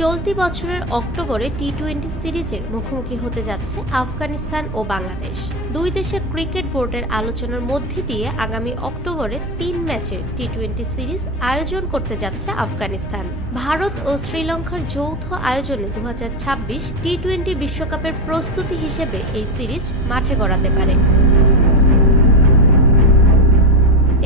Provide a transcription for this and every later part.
চলতি বছরের অক্টোবরে টি-20 সিরিজের মুখোমুখি হতে যাচ্ছে আফগানিস্তান ও বাংলাদেশ। দুই দেশের ক্রিকেট বোর্ডের আলোচনার মধ্যে দিয়ে আগামী অক্টোবরে 3 ম্যাচের টি-20 সিরিজ আয়োজন করতে যাচ্ছে আফগানিস্তান। ভারত ও শ্রীলঙ্কার যৌথ আয়োজনে 2026 টি-20 বিশ্বকাপের প্রস্তুতি হিসেবে এই সিরিজ মাঠে গড়াতে পারে।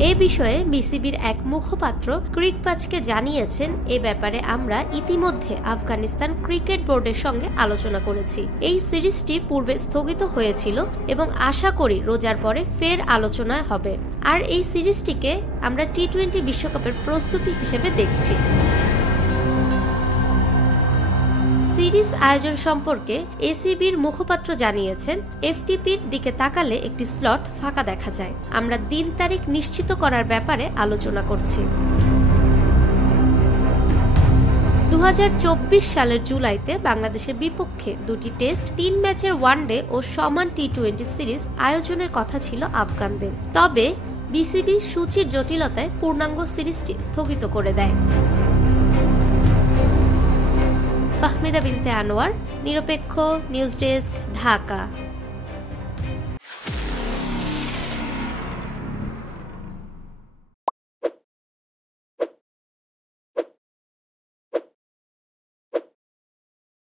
এ বিষয়ে বিসিবির এক মুখপাত্র ক্রিকবাজকে জানিয়েছেন, এ ব্যাপারে আমরা ইতিমধ্যে আফগানিস্তান ক্রিকেট বোর্ডের সঙ্গে আলোচনা করেছি। এই সিরিজটি পূর্বে স্থগিত হয়েছিল এবং আশা করি রোজার পরে ফের আলোচনায় হবে। আর এই সিরিজটিকে আমরা টি-20 বিশ্বকাপের প্রস্তুতি হিসেবে দেখছি। সিরিজ আয়োজন সম্পর্কে এসিবির মুখপাত্র জানিয়েছেন, এফটিপির দিকে তাকালে একটি স্লট ফাঁকা দেখা যায়। আমরা দিন তারিখ নিশ্চিত করার ব্যাপারে আলোচনা করছি। 2024 সালের জুলাইতে বাংলাদেশের বিপক্ষে 2টি টেস্ট, 3 ম্যাচের ওয়ানডে ও সমান টি-20 সিরিজ আয়োজনের কথা ছিল আফগানদের। তবে বিসিবি সূচির জটিলতায় পূর্ণাঙ্গ সিরিজটি স্থগিত করে দেয়। ফাহমিদা বিনতে আনোয়ার, নিরপেক্ষ নিউজ ডেস্ক, ঢাকা।